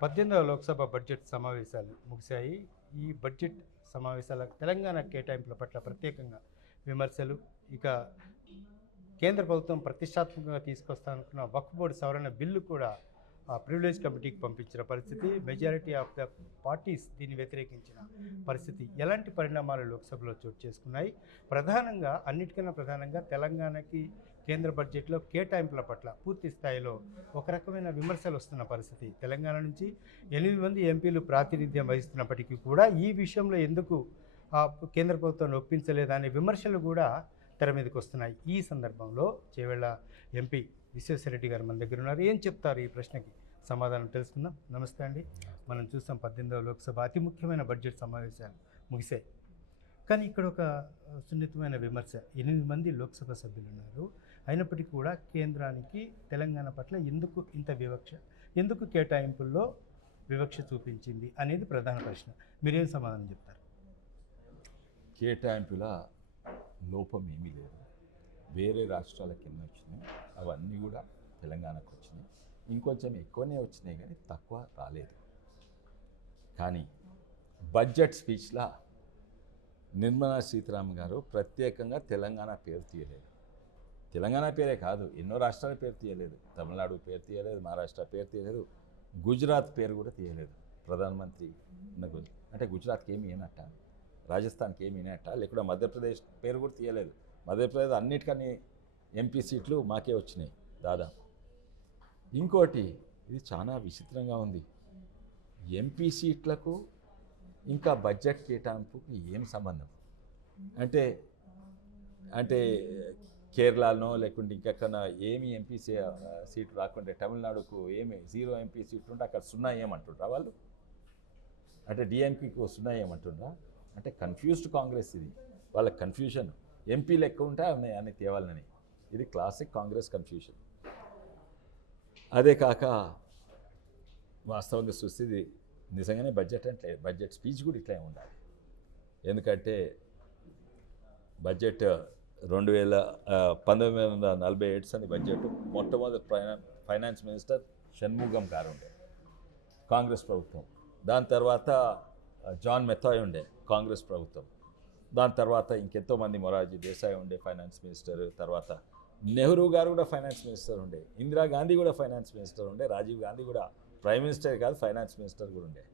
పద్దెనిమిదవ లోక్సభ బడ్జెట్ సమావేశాలు ముగిశాయి. ఈ బడ్జెట్ సమావేశాల తెలంగాణ కేటాయింపుల పట్ల ప్రత్యేకంగా విమర్శలు ఇక కేంద్ర ప్రభుత్వం ప్రతిష్టాత్మకంగా తీసుకొస్తాననుకున్న వక్ఫ్ బోర్డు సవరణ బిల్లు కూడా ప్రివిలేజ్ కమిటీకి పంపించిన పరిస్థితి. మెజారిటీ ఆఫ్ ద పార్టీస్ దీన్ని వ్యతిరేకించిన పరిస్థితి ఎలాంటి పరిణామాలు లోక్సభలో చోటు చేసుకున్నాయి? ప్రధానంగా అన్నిటికన్నా ప్రధానంగా తెలంగాణకి కేంద్ర బడ్జెట్లో కేటాయింపుల పట్ల పూర్తి స్థాయిలో ఒక రకమైన విమర్శలు వస్తున్న పరిస్థితి. తెలంగాణ నుంచి ఎనిమిది మంది ఎంపీలు ప్రాతినిధ్యం వహిస్తున్నప్పటికీ కూడా ఈ విషయంలో ఎందుకు ఆ, కేంద్ర ప్రభుత్వాన్ని ఒప్పించలేదనే విమర్శలు కూడా తెర మీదకి వస్తున్నాయి. ఈ సందర్భంలో చేవెళ్ళ ఎంపీ విశ్వేశ్వరరెడ్డి గారు మన దగ్గర ఉన్నారు. ఏం చెప్తారు ఈ ప్రశ్నకి? సమాధానం తెలుసుకుందాం. నమస్తే అండి. మనం చూసాం పద్దెనిమిదవ లోక్సభ అతి ముఖ్యమైన బడ్జెట్ సమావేశాలు ముగిసాయి కానీ ఇక్కడ ఒక సున్నితమైన విమర్శ. ఎనిమిది మంది లోక్సభ సభ్యులు ఉన్నారు అయినప్పటికీ కూడా కేంద్రానికి తెలంగాణ పట్ల ఎందుకు ఇంత వివక్ష? ఎందుకు కేటాయింపుల్లో వివక్ష చూపించింది అనేది ప్రధాన ప్రశ్న. మీరేం సమాధానం చెప్తారు? కేటాయింపుల లోపం ఏమీ లేదు. వేరే రాష్ట్రాలకు ఎన్ని వచ్చినాయి. అవన్నీ కూడా తెలంగాణకు వచ్చినాయి. ఇంకొంచెం ఎక్కువనే వచ్చినాయి కానీ తక్కువ రాలేదు. కానీ బడ్జెట్ స్పీచ్లా నిర్మలా సీతారామన్ గారు ప్రత్యేకంగా తెలంగాణ పేరు తీయలేదు. తెలంగాణ పేరే కాదు ఎన్నో రాష్ట్రాల పేరు తీయలేదు. తమిళనాడు పేరు తీయలేదు మహారాష్ట్ర పేరు తీయలేదు గుజరాత్ పేరు కూడా తీయలేదు. ప్రధానమంత్రి అంటే గుజరాత్కి ఏమి ఏనట్ట రాజస్థాన్కి ఏమి ఏనట్ట లేకుండా మధ్యప్రదేశ్ పేరు కూడా తీయలేదు. మధ్యప్రదేశ్ అన్నిటికన్నీ ఎంపీ సీట్లు మాకే వచ్చినాయి దాదాపు. ఇంకోటి ఇది చాలా విచిత్రంగా ఉంది. ఎంపీ సీట్లకు ఇంకా బడ్జెట్ కేటాయింపుకి ఏం సంబంధం? అంటే అంటే కేరళలో లేకుంటే ఇంకెక్కడ ఏమి ఎంపీ సీటు రాకుంటే తమిళనాడుకు ఏమి జీరో ఎంపీ సీట్లు ఉంటే అక్కడ సున్నా ఏమంటుండ్రా వాళ్ళు? అంటే డిఎంపీకి సున్నా ఏమంటుండ్రా? అంటే కన్ఫ్యూజ్డ్ కాంగ్రెస్ ఇది. వాళ్ళ కన్ఫ్యూజన్ ఎంపీలు ఎక్కువ ఉంటే అవి అని తేవాలని ఇది క్లాసిక్ కాంగ్రెస్ కన్ఫ్యూజన్ అదే కాక వాస్తవంగా చూస్తే ఇది నిజంగానే బడ్జెట్ అంటే బడ్జెట్ స్పీచ్ కూడా ఇట్లా ఉండాలి. ఎందుకంటే బడ్జెట్ రెండు వేల పంతొమ్మిది వందల నలభై ఎయిట్స్ అని బడ్జెట్ మొట్టమొదటి ఫైనాన్స్ మినిస్టర్ షణ్ముగం గారు ఉండే కాంగ్రెస్ ప్రభుత్వం. దాని తర్వాత జాన్ మెథాయ్ ఉండే కాంగ్రెస్ ప్రభుత్వం. దాని తర్వాత ఇంకెంతో మంది మొరార్జీ దేశాయ్ ఉండే ఫైనాన్స్ మినిస్టర్ తర్వాత నెహ్రూ గారు కూడా ఫైనాన్స్ మినిస్టర్ ఉండే ఇందిరా గాంధీ కూడా ఫైనాన్స్ మినిస్టర్ ఉండే రాజీవ్ గాంధీ కూడా ప్రైమ్ మినిస్టర్ కాదు ఫైనాన్స్ మినిస్టర్ కూడా ఉండే.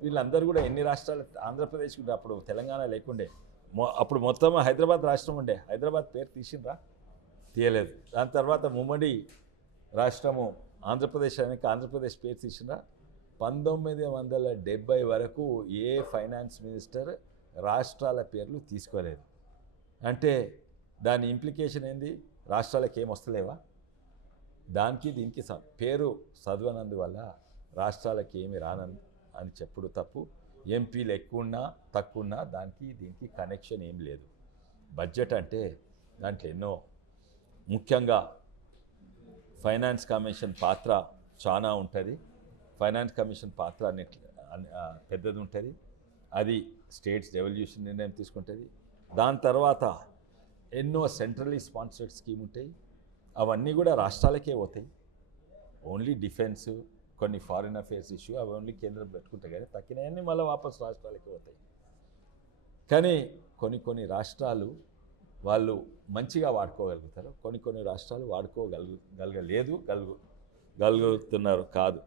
వీళ్ళందరూ కూడా ఎన్ని రాష్ట్రాలు ఆంధ్రప్రదేశ్ కూడా అప్పుడు తెలంగాణ లేకుండే అప్పుడు మొత్తం హైదరాబాద్ రాష్ట్రం ఉండే. హైదరాబాద్ పేరు తీసిండ్రా? తీయలేదు. దాని తర్వాత ముమ్మడి రాష్ట్రము ఆంధ్రప్రదేశ్ అనేక ఆంధ్రప్రదేశ్ పేరు తీసిండ్రా? పంతొమ్మిది వందల డెబ్బై వరకు ఏ ఫైనాన్స్ మినిస్టర్ రాష్ట్రాల పేర్లు తీసుకోలేదు. అంటే దాని ఇంప్లికేషన్ ఏంది? రాష్ట్రాలకు ఏం వస్తలేవా? దానికి దీనికి స- పేరు చదవనందువల్ల రాష్ట్రాలకి ఏమి రానని అని చెప్పుడు తప్పు. ఎంపీలు ఎక్కువ ఉన్నా తక్కువ ఉన్నా దానికి దీనికి కనెక్షన్ ఏం లేదు. బడ్జెట్ అంటే దాంట్లో ఎన్నో. ముఖ్యంగా ఫైనాన్స్ కమిషన్ పాత్ర చాలా ఉంటుంది. ఫైనాన్స్ కమిషన్ పాత్ర అన్నిటి అన్ని- పెద్దది ఉంటుంది. అది స్టేట్స్ రెవల్యూషన్ నిర్ణయం తీసుకుంటుంది. దాని తర్వాత ఎన్నో సెంట్రలీ స్పాన్సర్డ్ స్కీమ్ ఉంటాయి. అవన్నీ కూడా రాష్ట్రాలకే పోతాయి. ఓన్లీ డిఫెన్స్ కొన్ని ఫారిన్ అఫేర్స్ ఇష్యూ అవి ఓన్లీ కేంద్రం పెట్టుకుంటాయి కానీ తక్కినవన్నీ మళ్ళీ వాపస్ రాష్ట్రాలకి పోతాయి. కానీ కొన్ని కొన్ని రాష్ట్రాలు వాళ్ళు మంచిగా వాడుకోగలుగుతారు. కొన్ని కొన్ని రాష్ట్రాలు వాడుకోగలుగు గలగలేదు గలుగు గలుగుతున్నారు కాదు.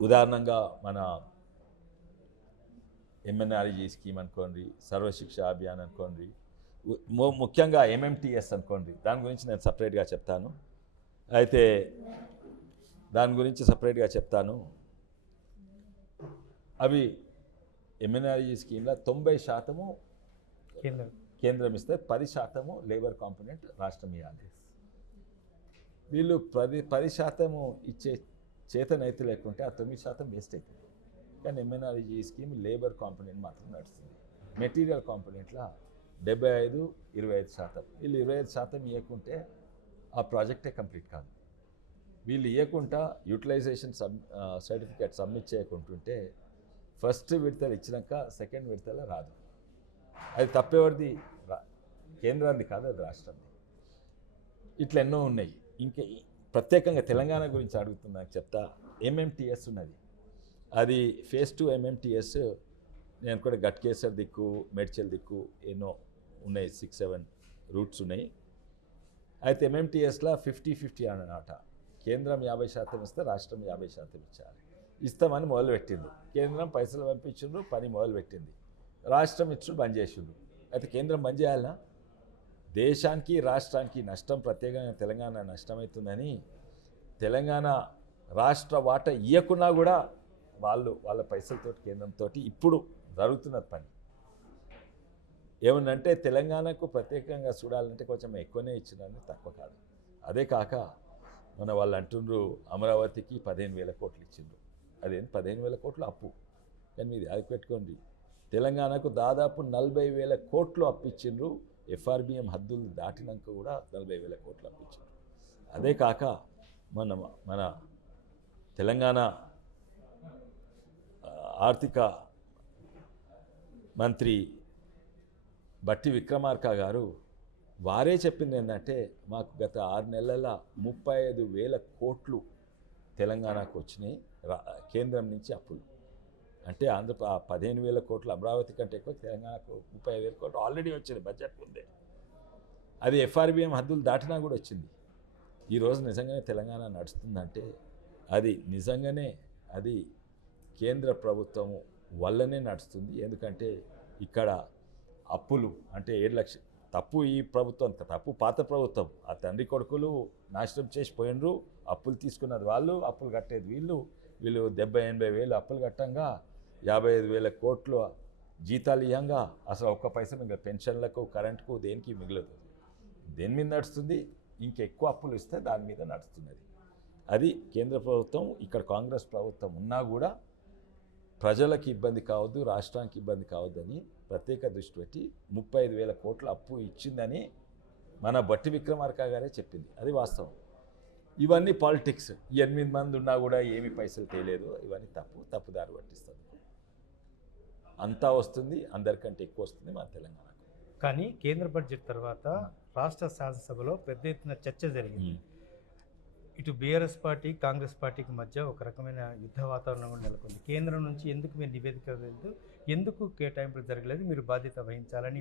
ఉదాహరణంగా మన ఎంఎన్ఆర్జీ స్కీమ్ అనుకోండి సర్వశిక్ష అభియాన్ అనుకోండి ముఖ్యంగా ఎంఎంటీఎస్ అనుకోండి దాని గురించి నేను సపరేట్గా చెప్తాను. అయితే దాని గురించి సపరేట్గా చెప్తాను. అవి ఎంఎన్ఆర్జీ స్కీమ్లో తొంభై శాతము కేంద్రం. కేంద్రం ఇస్తే పది శాతము లేబర్ కాంపోనెంట్ రాష్ట్రం ఇవ్వాలి వీళ్ళు పది పది శాతము ఇచ్చే చేతనైతే లేకుంటే ఆ తొమ్మిది శాతం వేస్ట్ అవుతుంది కానీ ఎంఎన్ఆర్జీ స్కీమ్ లేబర్ కాంపోనెంట్ మాత్రం నడుస్తుంది. మెటీరియల్ కాంపోనెంట్లో డెబ్బై ఐదు ఇరవై ఐదు శాతం. వీళ్ళు ఇరవై ఐదు శాతం ఇవ్వకుంటే ఆ ప్రాజెక్టే కంప్లీట్ కాదు. వీళ్ళు ఇవ్వకుండా యూటిలైజేషన్ సబ్ సర్టిఫికేట్ సబ్మిట్ చేయకుంటుంటే ఫస్ట్ విడతలు ఇచ్చినాక సెకండ్ విడతల రాదు. అది తప్పేవాడిది? రా కేంద్రాన్ని కాదు అది రాష్ట్రంది. ఇట్లా ఎన్నో ఉన్నాయి. ఇంకా ప్రత్యేకంగా తెలంగాణ గురించి అడుగుతున్నాను చెప్తా. ఎంఎంటీఎస్ ఉన్నది. అది ఫేస్ టూ ఎంఎంటీఎస్ నేను కూడా గట్కేసర్ దిక్కు మేడ్చల్ దిక్కు ఎన్నో ఉన్నాయి సిక్స్ సెవెన్ రూట్స్ ఉన్నాయి. అయితే ఎంఎంటీఎస్లో ఫిఫ్టీ ఫిఫ్టీ అన్నమాట. కేంద్రం యాభై శాతం ఇస్తే రాష్ట్రం యాభై శాతం ఇచ్చారు. ఇస్తామని మొదలుపెట్టింది కేంద్రం పైసలు పంపించిండ్రు పని మొదలుపెట్టింది రాష్ట్రం ఇచ్చుడు బంద్ చేసిండ్రు. అయితే కేంద్రం బంద్ చేయాలనా దేశానికి రాష్ట్రానికి నష్టం ప్రత్యేకంగా తెలంగాణ నష్టమవుతుందని తెలంగాణ రాష్ట్ర వాటా ఇవ్వకున్నా కూడా వాళ్ళు వాళ్ళ పైసలతో కేంద్రంతో ఇప్పుడు జరుగుతున్న పని. ఏమనంటే తెలంగాణకు ప్రత్యేకంగా చూడాలంటే కొంచెం ఎక్కువనే ఇచ్చినని తక్కువ కాదు. అదే కాక మన వాళ్ళు అంటుండ్రు అమరావతికి పదిహేను వేల కోట్లు ఇచ్చిండ్రు. అదేం పదిహేను వేల కోట్లు అప్పు. కానీ మీరు అది పెట్టుకోండి. తెలంగాణకు దాదాపు నలభై వేల కోట్లు అప్పించిండ్రు ఎఫ్ఆర్బిఎం హద్దులు దాటినాక కూడా నలభై వేల కోట్లు అప్పించిండ్రు అదే కాక మన మన తెలంగాణ ఆర్థిక మంత్రి బట్టి విక్రమార్క గారు వారే చెప్పింది ఏంటంటే మాకు గత ఆరు నెలల ముప్పై ఐదు వేల కోట్లు తెలంగాణకు వచ్చినాయి రా కేంద్రం నుంచి అప్పులు. అంటే ఆంధ్ర పదిహేను వేల కోట్లు అమరావతి కంటే ఎక్కువ తెలంగాణకు ముప్పై ఐదు వేల కోట్లు ఆల్రెడీ వచ్చింది బడ్జెట్ ఉందే. అది ఎఫ్ఆర్బిఎం హద్దులు దాటినా కూడా వచ్చింది. ఈరోజు నిజంగానే తెలంగాణ నడుస్తుందంటే అది నిజంగానే అది కేంద్ర ప్రభుత్వం వల్లనే నడుస్తుంది. ఎందుకంటే ఇక్కడ అప్పులు అంటే ఏడు లక్ష తప్పు ఈ ప్రభుత్వం తప్పు పాత ప్రభుత్వం. ఆ తండ్రి కొడుకులు నాశనం చేసి పోయినరు అప్పులు తీసుకున్నది వాళ్ళు అప్పులు కట్టేది వీళ్ళు. వీళ్ళు డెబ్బై ఎనభై వేలు అప్పులు కట్టంగా యాభై ఐదు వేల కోట్లు జీతాలు ఇవ్వంగా అసలు ఒక్క పైసా మిగలదు. పెన్షన్లకు కరెంటుకు దేనికి మిగలదు. దేని మీద నడుస్తుంది? ఇంకెక్కువ అప్పులు ఇస్తే దాని మీద నడుస్తున్నది. అది కేంద్ర ప్రభుత్వం ఇక్కడ కాంగ్రెస్ ప్రభుత్వం ఉన్నా కూడా ప్రజలకు ఇబ్బంది కావద్దు రాష్ట్రానికి ఇబ్బంది కావద్దని ప్రత్యేక దృష్టి పెట్టి ముప్పై ఐదు వేల కోట్ల అప్పు ఇచ్చిందని మన బట్టి విక్రమార్క గారే చెప్పింది. అది వాస్తవం. ఇవన్నీ పాలిటిక్స్. ఎనిమిది మంది ఉన్నా కూడా ఏమి పైసలు తేలేదు. ఇవన్నీ తప్పు. తప్పుదారి పట్టిస్తుంది. అంతా వస్తుంది. అందరికంటే ఎక్కువ వస్తుంది మన తెలంగాణకు. కానీ కేంద్ర బడ్జెట్ తర్వాత రాష్ట్ర శాసనసభలో పెద్ద ఎత్తున చర్చ జరిగింది. ఇటు బీఆర్ఎస్ పార్టీ కాంగ్రెస్ పార్టీకి మధ్య ఒక రకమైన యుద్ధ వాతావరణం కూడా నెలకొంది. కేంద్రం నుంచి ఎందుకు మీరు నివేదిక లేదు? ఎందుకు కేటాయింపులు జరగలేదు? మీరు బాధ్యత వహించాలని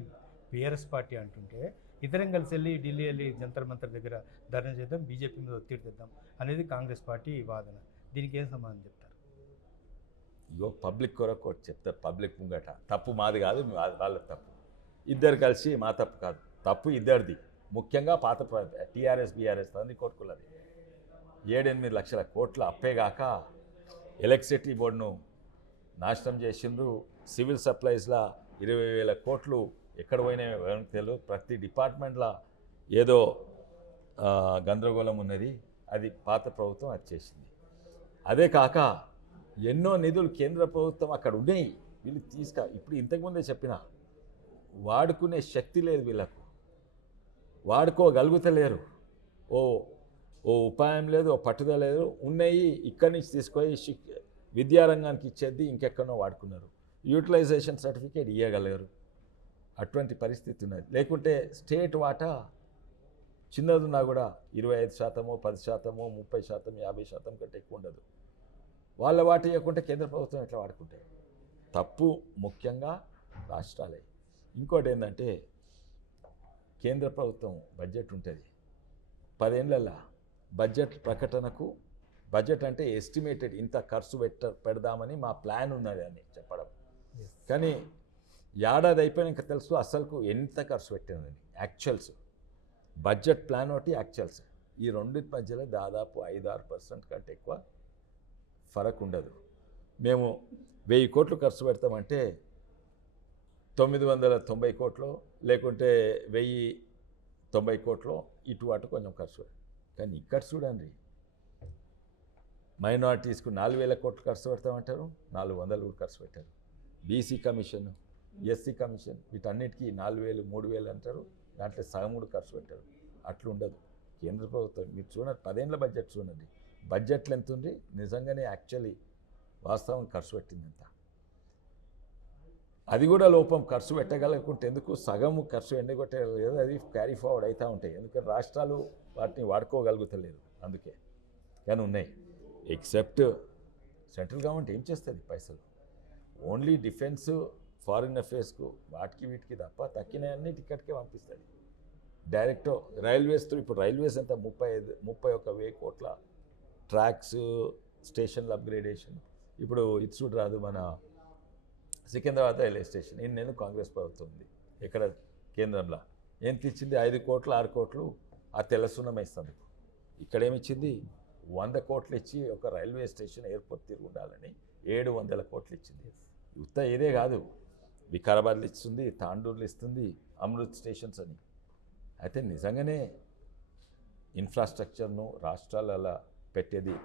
బీఆర్ఎస్ పార్టీ అంటుంటే ఇద్దరం కలిసి వెళ్ళి ఢిల్లీ వెళ్ళి జంతర్ మంతర్ దగ్గర ధర్నా చేద్దాం బీజేపీ మీద ఒత్తిడి తెద్దాం అనేది కాంగ్రెస్ పార్టీ వాదన. దీనికి ఏం సమాధానం చెప్తారు? ఇగో పబ్లిక్ కొరకు చెప్తారు పబ్లిక్ ముంగట. తప్పు మాది కాదు వాళ్ళ తప్పు. ఇద్దరు కలిసి మా తప్పు కాదు. తప్పు ఇద్దరిది. ముఖ్యంగా పాత టీఆర్ఎస్ బీఆర్ఎస్ అని కొట్టుకున్నది ఏడెనిమిది లక్షల కోట్ల అప్పేగాక ఎలక్ట్రిసిటీ బోర్డును నాశనం చేసిండ్రు. సివిల్ సప్లైస్లో ఇరవై వేల కోట్లు ఎక్కడ పోయినాయో తెలియదు ప్రతి డిపార్ట్మెంట్లో ఏదో గందరగోళం ఉన్నది. అది పాత ప్రభుత్వం అది చేసింది. అదే కాక ఎన్నో నిధులు కేంద్ర ప్రభుత్వం అక్కడ ఉన్నాయి. వీళ్ళు తీసుక ఇప్పుడు ఇంతకుముందే చెప్పిన వాడుకునే శక్తి లేదు వీళ్ళకు. వాడుకోగలుగుతలేరు. ఓ ఓ ఉపాయం లేదు ఓ పట్టుదల లేదు. ఉన్నాయి ఇక్కడి నుంచి తీసుకొని విద్యారంగానికి ఇచ్చేది ఇంకెక్కడో వాడుకున్నారు. యూటిలైజేషన్ సర్టిఫికేట్ ఇవ్వగలరు అటువంటి పరిస్థితి ఉన్నది. లేకుంటే స్టేట్ వాటా చిన్నదున్నా కూడా ఇరవై ఐదు శాతమో పది శాతమో ముప్పై శాతం యాభై శాతం కంటే ఎక్కువ ఉండదు. వాళ్ళ వాటి ఇవ్వకుంటే కేంద్ర ప్రభుత్వం ఎట్లా వాడుకుంటే తప్పు ముఖ్యంగా రాష్ట్రాలే. ఇంకోటి ఏంటంటే కేంద్ర ప్రభుత్వం బడ్జెట్ ఉంటుంది. పదేళ్ళల్లో బడ్జెట్ ప్రకటనకు బడ్జెట్ అంటే ఎస్టిమేటెడ్ ఇంత ఖర్చు పెట్ట పెడదామని మా ప్లాన్ ఉన్నది అని చెప్పడం. కానీ ఏడాది అయిపోయినాక తెలుసు అసలుకు ఎంత ఖర్చు పెట్టిందని యాక్చువల్స్ బడ్జెట్ ప్లాన్ ఒకటి యాక్చువల్స్ ఈ రెండింటి మధ్యలో దాదాపు ఐదు ఆరు పర్సెంట్ కంటే ఎక్కువ ఫరక్ ఉండదు. మేము వెయ్యి కోట్లు ఖర్చు పెడతామంటే తొమ్మిది వందల తొంభై కోట్లు లేకుంటే వెయ్యి తొంభై కోట్లు ఇటు అటు కొంచెం ఖర్చు పెడతాం. కానీ ఇక్కడ చూడండి. మైనార్టీస్కు నాలుగు వేల కోట్లు ఖర్చు పెడతామంటారు నాలుగు వందలు కూడా ఖర్చు పెట్టారు. బీసీ కమిషన్ ఎస్సీ కమిషన్ వీటన్నిటికీ నాలుగు వేలు మూడు వేలు అంటారు. దాంట్లో సగం కూడా ఖర్చు పెట్టారు. అట్లా ఉండదు. కేంద్ర ప్రభుత్వం మీరు చూడండి పదేళ్ళ బడ్జెట్ చూడండి. బడ్జెట్లు ఎంత ఉంది నిజంగానే యాక్చువల్లీ వాస్తవం ఖర్చు పెట్టింది ఎంత అది కూడా లోపం. ఖర్చు పెట్టగలకుంటే ఎందుకు? సగం ఖర్చు ఎండగొట్టగలదు అది క్యారీ ఫార్వర్డ్ అవుతూ ఉంటాయి. ఎందుకంటే రాష్ట్రాలు వాటిని వాడుకోగలుగుతలేదు అందుకే. కానీ ఉన్నాయి. ఎక్సెప్ట్ సెంట్రల్ గవర్నమెంట్ ఏం చేస్తుంది? పైసలు. ఓన్లీ డిఫెన్స్ ఫారిన్ అఫేర్స్కు వాటికి వీటికి తప్ప తక్కినవన్నీ టికెట్కే పంపిస్తుంది. డైరెక్ట్ రైల్వేస్ ఇప్పుడు రైల్వేస్ ఎంత? ముప్పై ఐదు ముప్పై ఒక వెయ్యి కోట్ల ట్రాక్స్ స్టేషన్ల అప్గ్రేడేషన్ ఇప్పుడు ఇది చూడు రాదు మన సికింద్రాబాద్ రైల్వే స్టేషన్. ఈ నేను కాంగ్రెస్ ప్రభుత్వం ఉంది. ఇక్కడ కేంద్రంలో. ఏం తెచ్చింది? ఐదు కోట్లు ఆరు కోట్లు. ఆ తెల్లసున్నం ఇస్తుంది ఇక్కడ ఏమిచ్చింది వంద కోట్లు ఇచ్చి ఒక రైల్వే స్టేషన్ ఎయిర్పోర్ట్ తిరిగి ఉండాలని ఏడు వందల కోట్లు ఇచ్చింది. యుక్త ఇదే కాదు. వికారాబాద్లు ఇస్తుంది తాండూర్లు ఇస్తుంది అమృత్ స్టేషన్స్ అని. అయితే నిజంగానే ఇన్ఫ్రాస్ట్రక్చర్ను రాష్ట్రాలలో పెట్టేది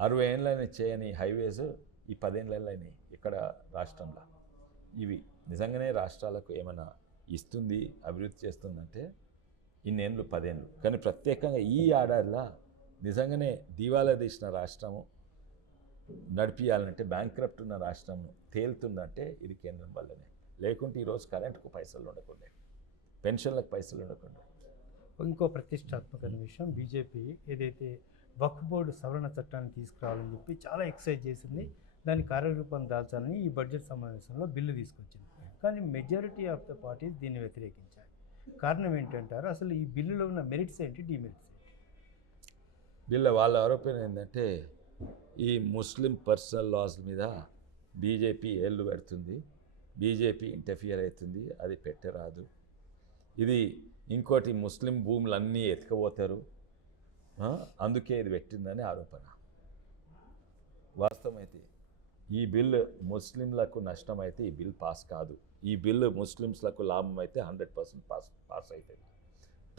అరవై ఏళ్ళని చేయని హైవేస్ ఈ పదేళ్ళని అక్కడ రాష్ట్రంలో. ఇవి నిజంగానే రాష్ట్రాలకు ఏమైనా ఇస్తుంది అభివృద్ధి చేస్తుందంటే ఇన్నేళ్ళు పదేళ్ళు. కానీ ప్రత్యేకంగా ఈ ఏడాదిలో నిజంగానే దివాలా తీసిన రాష్ట్రము నడిపియాలంటే బ్యాంక్రప్ట్ ఉన్న రాష్ట్రం తేలుతుందంటే ఇది కేంద్రం వల్లనే. లేకుంటే ఈరోజు కరెంటుకు పైసలు ఉండకుండా పెన్షన్లకు పైసలు ఉండకుండా. ఇంకో ప్రతిష్టాత్మక విషయం బీజేపీ ఏదైతే వక్ఫ్ బోర్డు సవరణ చట్టాన్ని తీసుకురావాలని చెప్పి చాలా ఎక్సైజ్ చేసింది దాని కార్యరూపం దాల్చాలని ఈ బడ్జెట్ సమావేశంలో బిల్లు తీసుకొచ్చింది. కానీ మెజారిటీ ఆఫ్ ద పార్టీస్ దీన్ని వ్యతిరేకించాయి. కారణం ఏంటంటారు? అసలు ఈ బిల్లులో ఉన్న మెరిట్స్ ఏంటి? డిమెరిట్స్ ఏంటి? వీళ్ళ వాళ్ళ ఆరోపణ ఏంటంటే ఈ ముస్లిం పర్సనల్ లాస్ మీద బీజేపీ ఏళ్ళు పెడుతుంది. బీజేపీ ఇంటర్ఫియర్ అవుతుంది. అది పెట్టరాదు. ఇది ఇంకోటి ముస్లిం భూములన్నీ అన్నీ ఆ, అందుకే ఇది పెట్టిందని ఆరోపణ. వాస్తవమైతే ఈ బిల్లు ముస్లింలకు నష్టం అయితే ఈ బిల్ పాస్ కాదు. ఈ బిల్లు ముస్లిమ్స్లకు లాభం అయితే హండ్రెడ్ పర్సెంట్ పాస్ పాస్ అవుతుంది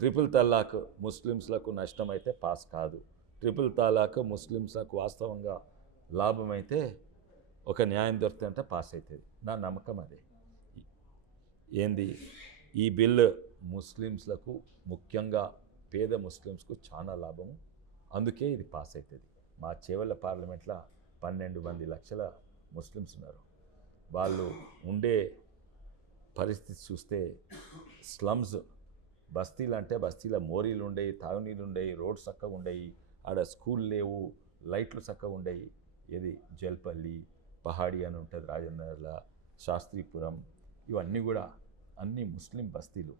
ట్రిపుల్ తలాక్ ముస్లిమ్స్లకు నష్టం అయితే పాస్ కాదు. ట్రిపుల్ తలాక్ ముస్లిమ్స్లకు వాస్తవంగా లాభం అయితే ఒక న్యాయం దొరుకుతుందంటే పాస్ అవుతుంది నా నమ్మకం అదే. ఏంది? ఈ బిల్లు ముస్లిమ్స్లకు ముఖ్యంగా పేద ముస్లిమ్స్కు చాలా లాభం అందుకే ఇది పాస్ అవుతుంది మా చేవల్ల పార్లమెంట్లో పన్నెండు మంది లక్షల ముస్లిమ్స్ ఉన్నారు. వాళ్ళు ఉండే పరిస్థితి చూస్తే స్లమ్స్ బస్తీలు అంటే బస్తీలో మోరీలు ఉండేవి తాగునీళ్ళు ఉండేవి రోడ్స్ చక్కగా ఉండేవి ఆడ స్కూల్ లేవు లైట్లు చక్కగా ఉండేవి ఇది జల్పల్లి పహాడి అని ఉంటుంది రాజేంద్రల శాస్త్రీపురం. ఇవన్నీ కూడా అన్ని ముస్లిం బస్తీలు.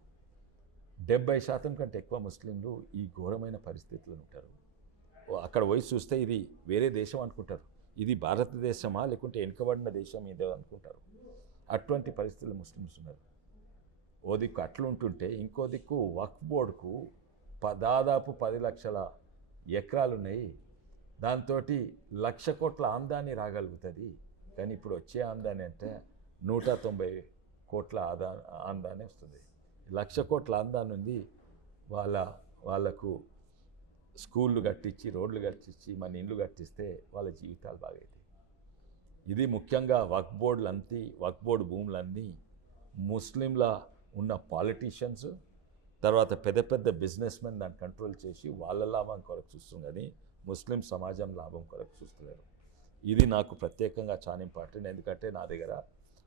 డెబ్బై శాతం కంటే ఎక్కువ ముస్లింలు ఈ ఘోరమైన పరిస్థితులను ఉంటారు. అక్కడ పోయి చూస్తే ఇది వేరే దేశం అనుకుంటారు. ఇది భారతదేశమా లేకుంటే వెనుకబడిన దేశం ఇదే అనుకుంటారు. అటువంటి పరిస్థితులు ముస్లిమ్స్ ఉన్నారు. ఓ దిక్కు అట్లుంటుంటే ఇంకో దిక్కు వక్ఫ్ బోర్డుకు ప దాదాపు పది లక్షల ఎకరాలు ఉన్నాయి దాంతో లక్ష కోట్ల ఆందాన్ని రాగలుగుతుంది. కానీ ఇప్పుడు వచ్చే ఆందాన్ని అంటే నూట తొంభై కోట్ల ఆదా ఆమ్దాని వస్తుంది. లక్ష కోట్ల ఆందాన్ని ఉంది వాళ్ళ వాళ్ళకు స్కూళ్ళు కట్టించి రోడ్లు కట్టించి మన ఇండ్లు కట్టిస్తే వాళ్ళ జీవితాలు బాగైతాయి. ఇది ముఖ్యంగా వక్ బోర్డులు వక్ బోర్డు భూములన్నీ ముస్లింల ఉన్న పాలిటీషియన్స్ తర్వాత పెద్ద పెద్ద బిజినెస్ మెన్ దాన్ని కంట్రోల్ చేసి వాళ్ళ లాభం కొరకు చూస్తుంది కానీ ముస్లిం సమాజం లాభం కొరకు చూస్తున్నారు ఇది నాకు ప్రత్యేకంగా చాలా ఇంపార్టెంట్. ఎందుకంటే నా దగ్గర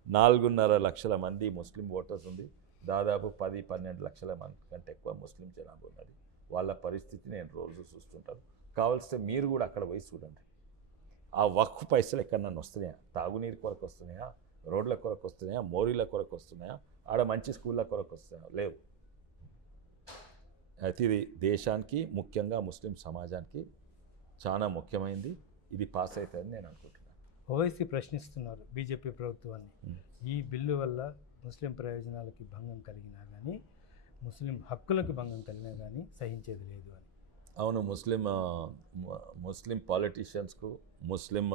నాలుగున్నర లక్షల మంది ముస్లిం ఓటర్స్ ఉంది. దాదాపు పది పన్నెండు లక్షల మంది కంటే ఎక్కువ ముస్లిం జనాభా ఉన్నది. వాళ్ళ పరిస్థితి నేను రోజు చూస్తుంటాను. కావాల్స్తే మీరు కూడా అక్కడ పోయి చూడండి. ఆ వక్ఫ్ పైసలు ఎక్కడన్నా వస్తున్నాయా? తాగునీరు కొరకు వస్తున్నాయా? రోడ్ల కొరకు వస్తున్నాయా? మోరీల కొరకు వస్తున్నాయా? ఆడ మంచి స్కూళ్ళ కొరకు వస్తున్నాయా? లేవు. అయితే ఇది దేశానికి ముఖ్యంగా ముస్లిం సమాజానికి చాలా ముఖ్యమైనది ఇది పాస్ అవుతుందని నేను అనుకుంటున్నాను. ఓవైసీ ప్రశ్నిస్తున్నారు బీజేపీ ప్రభుత్వాన్ని. ఈ బిల్లు వల్ల ముస్లిం ప్రయోజనాలకి భంగం కలిగినా కానీ ముస్లిం హక్కులకు భంగం కలిగినా కానీ సహించేది లేదు అని. అవును ముస్లిం ముస్లిం పాలిటీషియన్స్కు ముస్లిం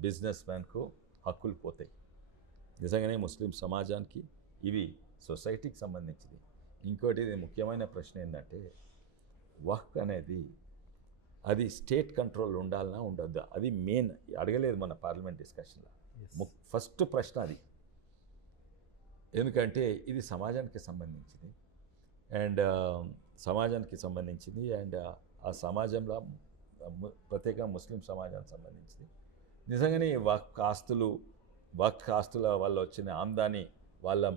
బిజినెస్ మ్యాన్కు హక్కులు పోతాయి. నిజంగానే ముస్లిం సమాజానికి ఇవి సొసైటీకి సంబంధించింది. ఇంకోటి ఇది ముఖ్యమైన ప్రశ్న ఏంటంటే వక్ అనేది అది స్టేట్ కంట్రోల్ ఉండాలన్నా ఉండొద్దా. అది మెయిన్ అడగలేదు మన పార్లమెంట్ డిస్కషన్లో. ఫస్ట్ ప్రశ్న అది. ఎందుకంటే ఇది సమాజానికి సంబంధించింది. అండ్ సమాజానికి సంబంధించింది. అండ్ ఆ సమాజంలో ప్రత్యేక ప్రత్యేకంగా ముస్లిం సమాజానికి సంబంధించింది. నిజంగానే వక్ ఆస్తులు వక్ ఆస్తుల వల్ల వచ్చిన ఆమ్దాని వాళ్ళ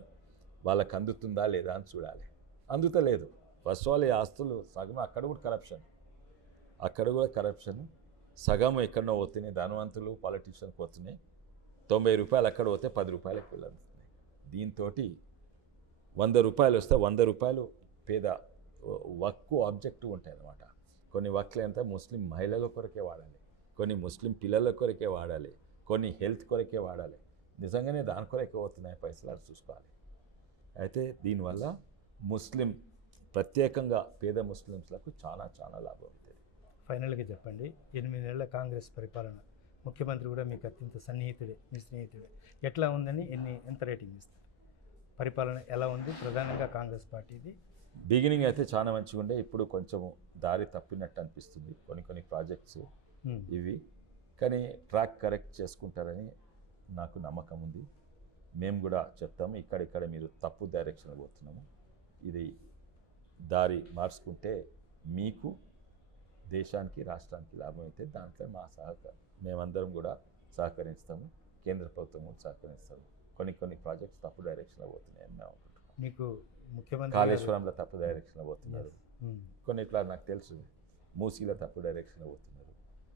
వాళ్ళకి అందుతుందా లేదా అని చూడాలి. అందుతలేదు. ఫస్ట్ ఆల్ ఈ ఆస్తులు సగం అక్కడ కూడా కరప్షన్ అక్కడ కూడా కరప్షన్ సగం ఎక్కడనో పోతున్నాయి. ధనవంతులు పాలిటీషియన్కి పోతున్నాయి. తొంభై రూపాయలు అక్కడ పోతే పది రూపాయలకు వెళ్ళాల్సింది దీంతో వంద రూపాయలు వస్తే వంద రూపాయలు పేద వక్కు ఆబ్జెక్టివ్ ఉంటాయి అన్నమాట. కొన్ని వక్లు ముస్లిం మహిళల కొరకే వాడాలి కొన్ని ముస్లిం పిల్లల కొరకే వాడాలి కొన్ని హెల్త్ కొరకే వాడాలి. నిజంగానే దాని కొరకే పోతున్నాయి పైసలు అది చూసుకోవాలి. అయితే దీనివల్ల ముస్లిం ప్రత్యేకంగా పేద ముస్లిమ్స్లకు చాలా చాలా లాభం అవుతుంది. ఫైనల్గా చెప్పండి. ఎనిమిదేళ్ళ కాంగ్రెస్ పరిపాలన. ముఖ్యమంత్రి కూడా మీకు అత్యంత సన్నిహితుడే మీ స్నేహితుడే. ఎట్లా ఉందని ఎన్ని ఎంత రేటింగ్ ఇస్తారు? పరిపాలన ఎలా ఉంది? ప్రధానంగా కాంగ్రెస్ పార్టీది బిగినింగ్ అయితే చాలా మంచిగా ఉండే ఇప్పుడు కొంచెము దారి తప్పినట్టు అనిపిస్తుంది కొన్ని కొన్ని ప్రాజెక్ట్స్. ఇవి. కానీ ట్రాక్ కరెక్ట్ చేసుకుంటారని నాకు నమ్మకం ఉంది. మేము కూడా చెప్తాము ఇక్కడిక్కడ మీరు తప్పు డైరెక్షన్లో పోతున్నాము. ఇది దారి మార్చుకుంటే మీకు దేశానికి రాష్ట్రానికి లాభం అయితే దాంట్లో మా సహకారం మేమందరం కూడా సహకరిస్తాము. కేంద్ర ప్రభుత్వం కూడా సహకరిస్తాము. కొన్ని కొన్ని ప్రాజెక్ట్స్ తప్పు డైరెక్షన్లో పోతున్నాయని మేము అనుకుంటున్నాం. మీకు ముఖ్యమంత్రి కాళేశ్వరంలో తప్పు డైరెక్షన్లో పోతున్నారు. ఉమ్. కొన్ని ఇట్లా నాకు తెలుసు. మూసీలో తప్పు డైరెక్షన్లో పోతున్నారు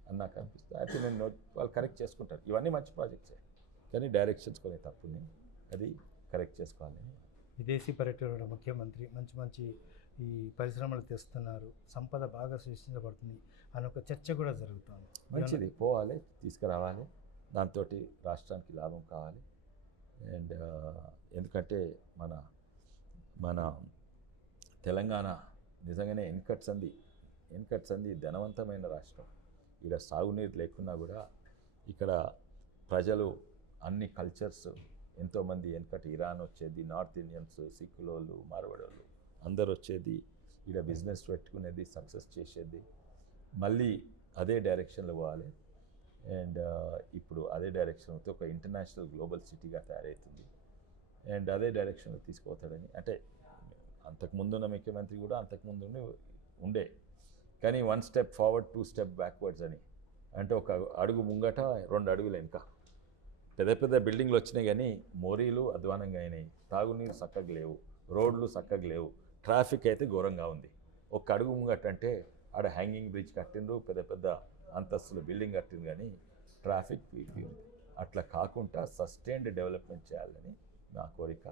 అని నాకు అనిపిస్తుంది. అయితే నేను నోట్ వాళ్ళు కరెక్ట్ చేసుకుంటారు. ఇవన్నీ మంచి ప్రాజెక్ట్సే కానీ డైరెక్షన్స్ కొన్ని తప్పుని అది కరెక్ట్ చేసుకోవాలని విదేశీ పర్యటన ముఖ్యమంత్రి మంచి మంచి ఈ పరిశ్రమలు తెస్తున్నారు. సంపద బాగా సృష్టించబడుతుంది అని ఒక చర్చ కూడా జరుగుతుంది. మంచిది. పోవాలి తీసుకురావాలి. దాంతో రాష్ట్రానికి లాభం కావాలి. అండ్ ఎందుకంటే మన మన తెలంగాణ నిజంగానే ఎన్కట్స్ అంది ఎన్కట్స్ అంది ధనవంతమైన రాష్ట్రం. ఇక్కడ సాగునీరు లేకున్నా కూడా ఇక్కడ ప్రజలు అన్ని కల్చర్స్ ఎంతోమంది వెనకటి ఇరాన్ వచ్చేది నార్త్ ఇండియన్స్ సిక్కులోళ్ళు మార్వడోళ్ళు. అందరు వచ్చేది ఇక్కడ బిజినెస్ పెట్టుకునేది సక్సెస్ చేసేది. మళ్ళీ అదే డైరెక్షన్లో పోవాలి. అండ్ uh, ఇప్పుడు అదే డైరెక్షన్తో ఒక ఇంటర్నేషనల్ గ్లోబల్ సిటీగా తయారవుతుంది అండ్ అదే డైరెక్షన్లో తీసుకుపోతాడని. అంటే అంతకుముందున్న ముఖ్యమంత్రి కూడా అంతకుముందు ఉండే- ఉండే. కానీ one step forward two step backwards అని. అంటే ఒక అడుగు ముంగట రెండు అడుగులు వెనుక పెద్ద పెద్ద బిల్డింగ్లు వచ్చినాయి కానీ మోరీలు అధ్వానంగా అయినాయి. తాగునీరు చక్కగా లేవు. రోడ్లు చక్కగా లేవు. ట్రాఫిక్ అయితే ఘోరంగా ఉంది. ఒక అడుగు ముంగట అంటే ఆడ హ్యాంగింగ్ బ్రిడ్జ్ కట్టిండ్రు పెద్ద పెద్ద అంతస్తులు బిల్డింగ్ కట్టిండ్రు కానీ ట్రాఫిక్ ఉంది. అట్లా కాకుండా సస్టైన్డ్ డెవలప్మెంట్ చేయాలని నా కోరిక.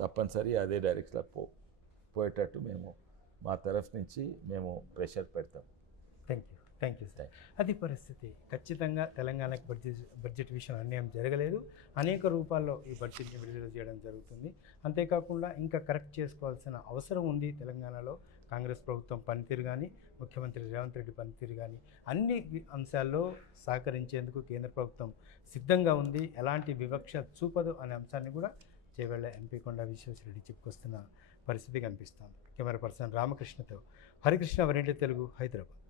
తప్పనిసరి అదే డైరెక్షన్లో పో. పోయేటట్టు మేము మా తరఫు నుంచి మేము ప్రెషర్ పెడతాం. Thank you thank you sir అది పరిస్థితి. ఖచ్చితంగా తెలంగాణకు బడ్జెట్ బడ్జెట్ విషయం అన్యాయం జరగలేదు. అనేక రూపాల్లో ఈ బడ్జెట్ని విడుదల చేయడం జరుగుతుంది. అంతేకాకుండా ఇంకా కరెక్ట్ చేసుకోవాల్సిన అవసరం ఉంది తెలంగాణలో. కాంగ్రెస్ ప్రభుత్వం పనితీరు కానీ ముఖ్యమంత్రి రేవంత్ రెడ్డి పనితీరు కానీ అన్ని అంశాల్లో సహకరించేందుకు కేంద్ర ప్రభుత్వం సిద్ధంగా ఉంది. ఎలాంటి వివక్ష చూపదు అనే అంశాన్ని కూడా చేవెళ్ళ ఎంపీ కొండ విశ్వేశ్వరరెడ్డి చెప్పుకొస్తున్న పరిస్థితి కనిపిస్తోంది. కెమెరా పర్సన్ రామకృష్ణతో హరికృష్ణ వరేంటి తెలుగు హైదరాబాద్.